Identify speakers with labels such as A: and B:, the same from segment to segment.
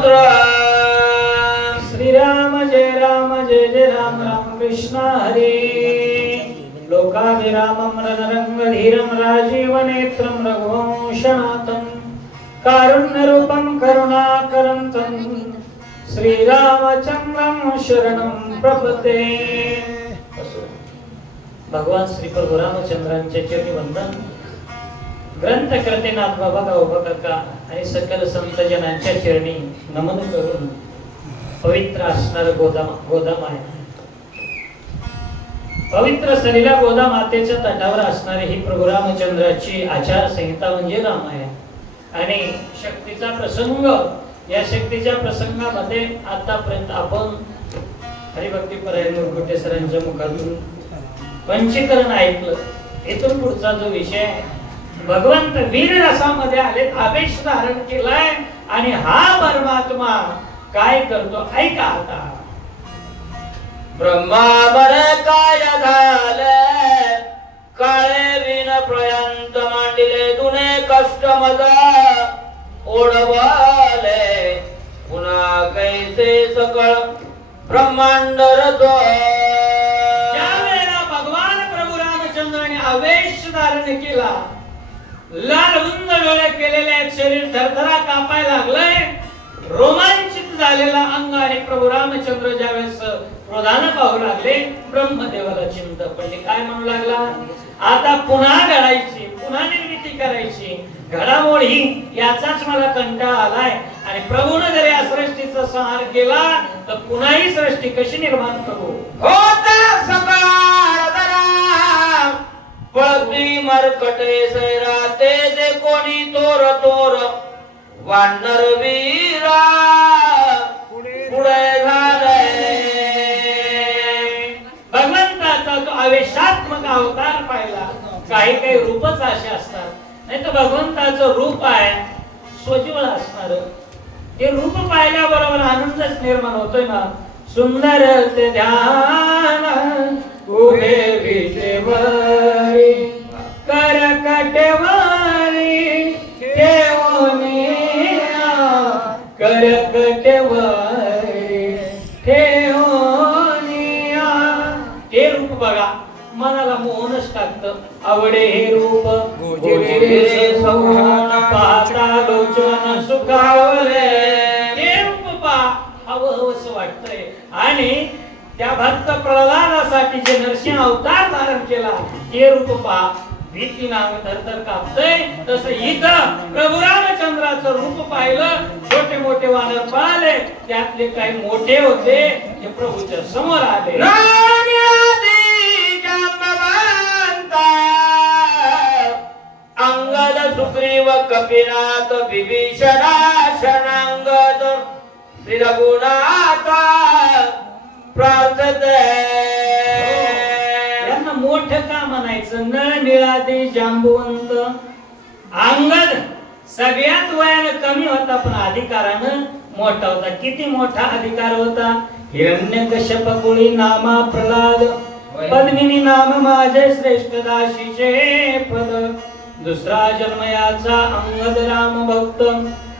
A: समुद्र
B: श्रीराम जय राम जय जय राम राम कृष्ण हरे। लोकाभिरामं रणरङ्गधीरं राजीवनेत्रं रघुवंशनाथं कारुण्यरूपं करुणाकरं तं श्रीरामचन्द्रं शरणं प्रपते। भगवान श्री प्रभू रामचंद्रांचे चरणी वंदन। ग्रंथकर्ते नाथ बाबा का गावबा काका आणि सकल संत जनांच्या चरणी नमन करून पवित्र असणार गोदाम गोदाम आहे. पवित्र सलीला गोदा मातेच्या तटावर असणारी ही प्रभू रामचंद्राची आचारसंहिता म्हणजे रामायण आणि शक्तीचा प्रसंग या शक्तीच्या प्रसंगामध्ये आतापर्यंत आपण हरिभक्ती परायण मुरकुटे सरांच्या मुखातून पंचीकरण ऐकलं. इथून पुढचा जो विषय आहे भगवंत वीर रसामध्ये आले आवेश धारण केलाय आणि हा परमात्मा काय करतो ऐका आता.
A: ब्रह्मा बरे काय झाले काळे विन प्रयंत मांडिले दुने कष्ट मज ओढवले. पुन्हा कैसे सकळ ब्रह्मांड रचो
B: त्यावेळेला भगवान प्रभू रामचंद्राने आवेश धारण केला लाल उंद डोळे केलेले आहेत शरीर थरथरा कापाय लागलंय. रोमांचित झालेला अंग आणि प्रभू रामचंद्र ज्यावेळेस प्रधान पाहू लागले ब्रह्मदेवाला चिंत पण काय म्हणू लागला? आता पुन्हा घडायची पुन्हा निर्मिती करायची. घडामोड ही याचाच मला कंटाळा आलाय. आणि प्रभूने जरी या सृष्टीचा संहार केला तर पुन्हा ही सृष्टी कशी निर्माण करू?
A: होता सकाळ पळती मरकटे सैराते जे कोणी तोर तोर. वानर वीरा पुढे झालंय
B: भगवंताचा तो आवेशात्मक अवतार पाहिला काही काही रूपच असे असतात. नाही तर भगवंताचं रूप आहे स्वज्वळ असणार. ते रूप पाहिल्याबरोबर आनंदच निर्माण होतोय ना. सुंदर ते ध्यान उभे विटेवरी कर कटेवारी ठेवून कर कटेवारी ठेवून हे रूप बघा मनाला मोहनच टाकत. आवडे हे रूप गोजिरे सौहान पाहता लोचन सुखावले. हे रूप पा हवं हवस वाटतंय. आणि त्या भक्त प्रल्हादासाठी जे नरसिंह अवतार धारण केला ते रूप पहा भीती नाव थरथर कापतय. तस इथं प्रभू रामचंद्राचं रूप पाहिलं छोटे मोठे वानर पाहिले त्यातले काही मोठे होते ते प्रभूच्या समोर आले.
A: अंगद सुग्रीव कपिनाथ विभीषणा शनांगद श्री रघुनाथा
B: यांना मोठं का म्हणायचं? न निळादे जांबुवंत. अंगद सगळ्यात वयानं कमी होता पण अधिकारानं मोठा होता. किती मोठा अधिकार होता? हिरण्य कश्यप कुळी नामा प्रल्हाद पद्मिनी नाम माझे श्रेष्ठ दाशीचे पद. दुसरा जन्म याचा अंगद राम भक्त.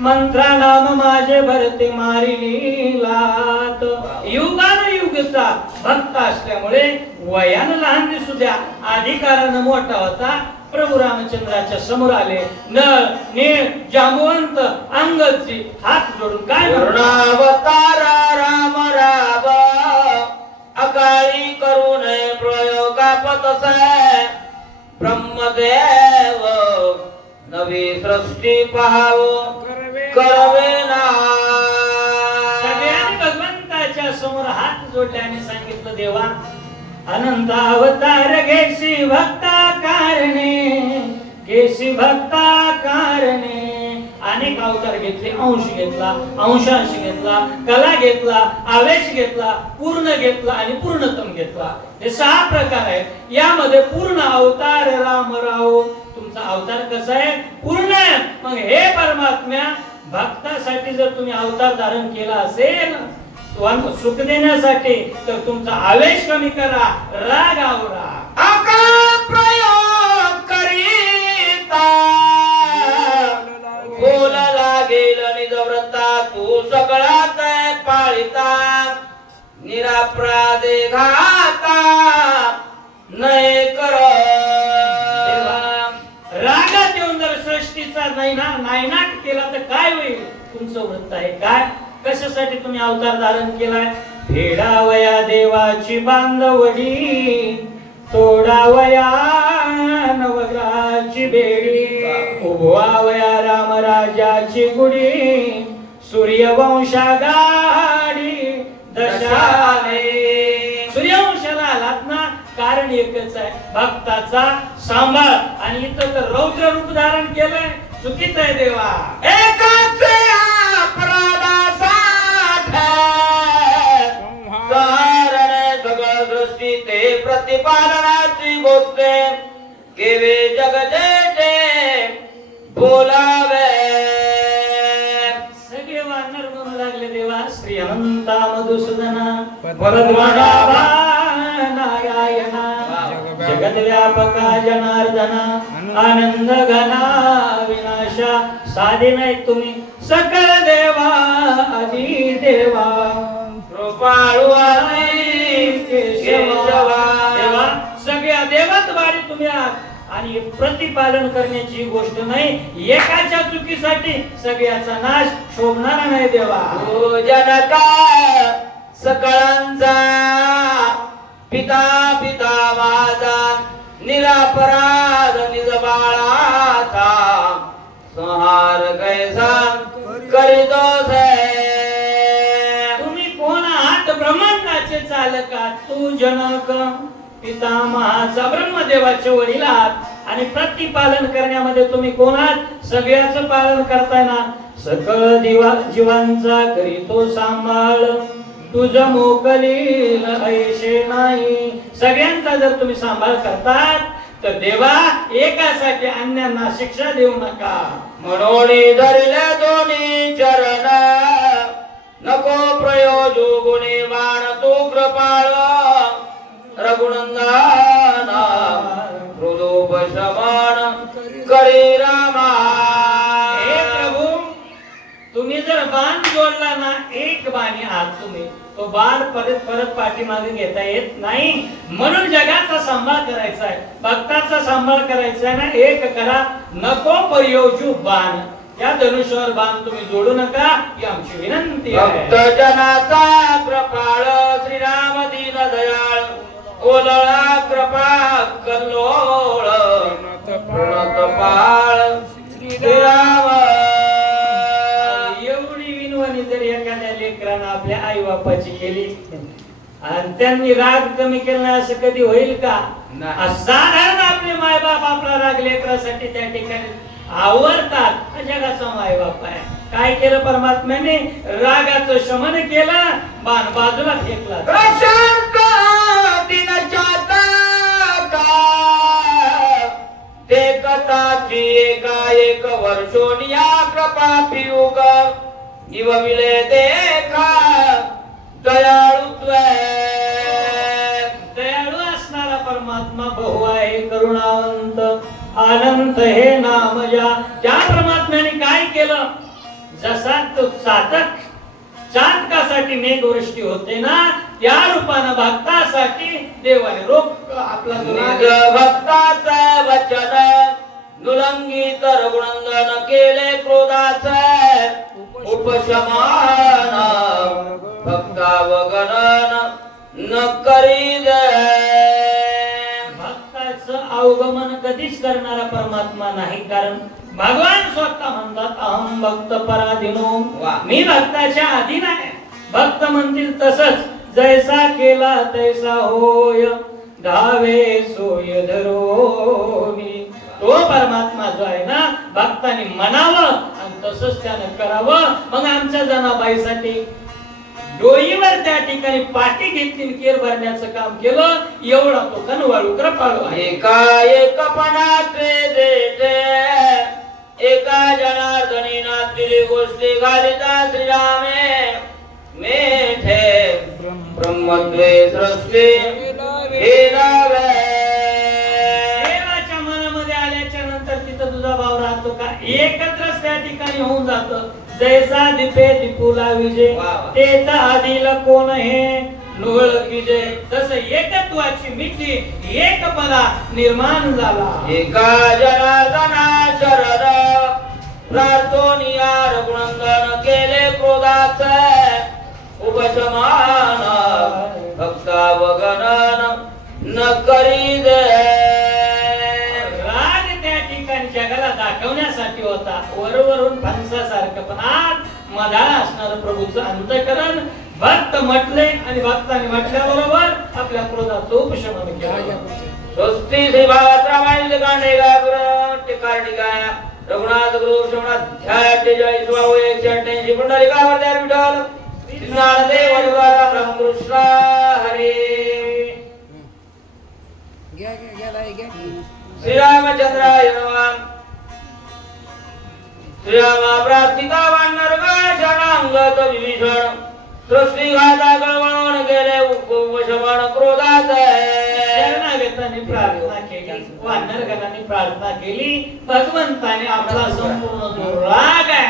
B: मंत्रा नाम माझे भरते मारिली लात. युगान युगचा भक्त असल्यामुळे वयानं लहान दिसू द्या. अधिकारानं मोठा होता. प्रभू रामचंद्राच्या समोर आले. नळ नीळ जांबुवंत अंगदची हात जोडून काय?
A: पूर्णावतार राम राम. अकाळी करू नये प्रयोगापतसे ब्रह्मदेव नवी सृष्टी पहाव. करवे ना
B: जोडले आणि सांगितलं देवा अनंत अवतार घेशी भक्ता कारणे घेशी भक्ता कारणे. अनेक अवतार घेतले अंश घेतला अंशांश घेतला कला घेतला आवेश घेतला पूर्ण घेतला आणि पूर्णतम घेतला. हे सहा प्रकार आहेत. यामध्ये पूर्ण अवतार रामराव तुमचा अवतार कसा आहे? पूर्ण मग हे परमात्म्या भक्तासाठी जर तुम्ही अवतार धारण केला असेल सुख देण्यासाठी तर तुमचा आवेश कमी करा राग आवरा.
A: आका प्रयोग करीता. बोल लागेल निजव्रता तू तू सकळात पाळिता. निरापराधे घाता. नय कर.
B: रागात येऊन जर सृष्टीचा नैना नायनाट केला तर काय होईल? तुमचं वृत्त आहे काय? कशासाठी तुम्ही अवतार धारण केलाय? फेडावया देवाची बांधवडी तोडावया नवग्रहाची बेडी उभवावया रामराजाची गुडी सूर्यवंशा गाडी दशाने. सूर्यवंशाला आलात ना कारण एकच आहे भक्ताचा सांभाळ. आणि इथं तर रौद्र रूप धारण केलंय. चुकीच आहे देवा.
A: एकाच प्रतिपादनाची गोष्ट केवे जगजेचे बोलावे.
B: सगळे वानर म्हणू लागले देवा श्रीमंता मधुसूदना.
C: पद्मनाभा,
B: नारायणा. जगत व्यापका जनार्दना. आनंद घना विनाशा. साधे नाही तुम्ही सकळ देवा आदी देवा
A: कृपाळू आणि
B: तुम्ही आहात आणि प्रतिपालन करण्याची गोष्ट नाही एकाच्या चुकीसाठी सगळ्याचा नाश शोभणारा नाही देवा.
A: हो जनका सकळांचा पिता पिता माझा निरापराध निज बाळाचा संहार कैसा करीतो
B: तुम्ही कोण आहात ब्रह्मांडाचे चालका? तू जनक. पितामहाचा ब्रह्मदेवाचे वडील आहात. आणि प्रतिपालन करण्यामध्ये तुम्ही कोण आहात? सगळ्याच पालन करताय ना? सकळ दिवा जीवांचा करीतो सांभाळ. तुझ मोकलील ऐशे नाही. सगळ्यांचा जर तुम्ही सांभाळ करतात तर देवा एकासाठी अन्यांना शिक्षा देऊ नका.
A: म्हणून धरल्या दोन्ही चरण. नको प्रयोजू गुणी मान तू कृपाळ. रघुनंदन हृदोप शमन करी रामा
B: हे प्रभू तुम्ही जर बाण जोडला ना एक बाणी आहात तुम्ही तो बाण परत परत पाठीमागे घेता येत नाही. म्हणून जगाचा सांभाळ करायचा आहे भक्ताचा सांभाळ करायचा आहे ना एक करा नको परियोजू बाण. या धनुष्यावर बाण तुम्ही जोडू नका ही आमची विनंती आहे.
A: जनाचा कृपाळ श्रीराम दीन दयाळ ओलळा कृपा कल्लोळ प्रणत पाळ श्रीराम
B: एवढी विनवणी जर एखाद्या लेकरानं आपल्या आई बापाची केली आणि त्यांनी राग कमी केला असं कधी होईल का? साधारण आपले माय बाप आपला राग लेकरासाठी त्या ठिकाणी आवडतात जगाचा माय बाप आहे. काय केलं परमात्म्याने? रागाचं शमन केलं बाण बाजूला फेकला.
A: ते कथाची एका एक वर्षोनिया कृपा पियुग निवविले देखा दयाळुत्व.
B: दयाळू असणारा परमात्मा बहु आहे करुणावंत. अनंत हे नाम या त्या परमात्म्याने काय केलं जसा तो चातक चातकासाठी मेघवृष्टी होते ना त्या रूपानं भक्तासाठी देवाने रोख आपला जो राग
A: भक्ताचं वचन केले क्रोधाचे उपशमान भक्तावगणन न करी
B: भक्ताचं अवगमन कधीच करणारा परमात्मा नाही कारण भगवान स्वतः म्हणतात अहम भक्त पराधीनो
A: वा.
B: मी भक्ताच्या अधीन आहे भक्त म्हणतील तसंच जैसा केला तैसा होय गावे सोय धरोनी तो परमात्मा जो आहे ना भक्ताने म्हणावं आणि तसंच त्यानं करावं. मग आमच्या जनाबाईसाठी डोईवर त्या ठिकाणी पाठी घेतली केर भरण्याचं काम केलं. एवढा तो कनवाळू कृपाळू आहे.
A: एका एकपणाचे देते. एका जनार्दनी नातील गोष्टी घालिता श्रीरामे. मेठे ब्रह्मत्वे सृष्टी.
B: देवाच्या मनामध्ये आल्याच्यानंतर तिथं तुझा भाव राहतो का? एकत्रच त्या ठिकाणी होऊन जात. जैसा दिपे दिपुला विजय. तेच कोण हे? लोळ विजय. तस एकत्वाची मिठी एकपणा निर्माण झाला.
A: एका शरद रघुनंदन केले क्रोधाचे उपशमान
B: होता. वरवरून फणसासारखं पण आत मधाळ असणार प्रभूचं अंतकरण भक्त म्हटले आणि भक्ताने म्हटल्याबरोबर आपल्या क्रोधाचं उपशमन केलं.
A: स्वस्ती श्री भागवत रामायण कांडे गाग्र टिकार टिकाय रघुनाथ गुरु एकशे अठ्ठ्याऐंशी पुंडलिकावर द्या हरे. श्रीरामचंद्राय नमः. श्रीरामा प्राप्तिका वानरगा विभीषण. सृष्टी गळवळून गेले उपशमन क्रोधात
B: प्रार्थना केली वानरगणाने प्रार्थना केली भगवंताने आपला संपूर्ण जो राग आहे.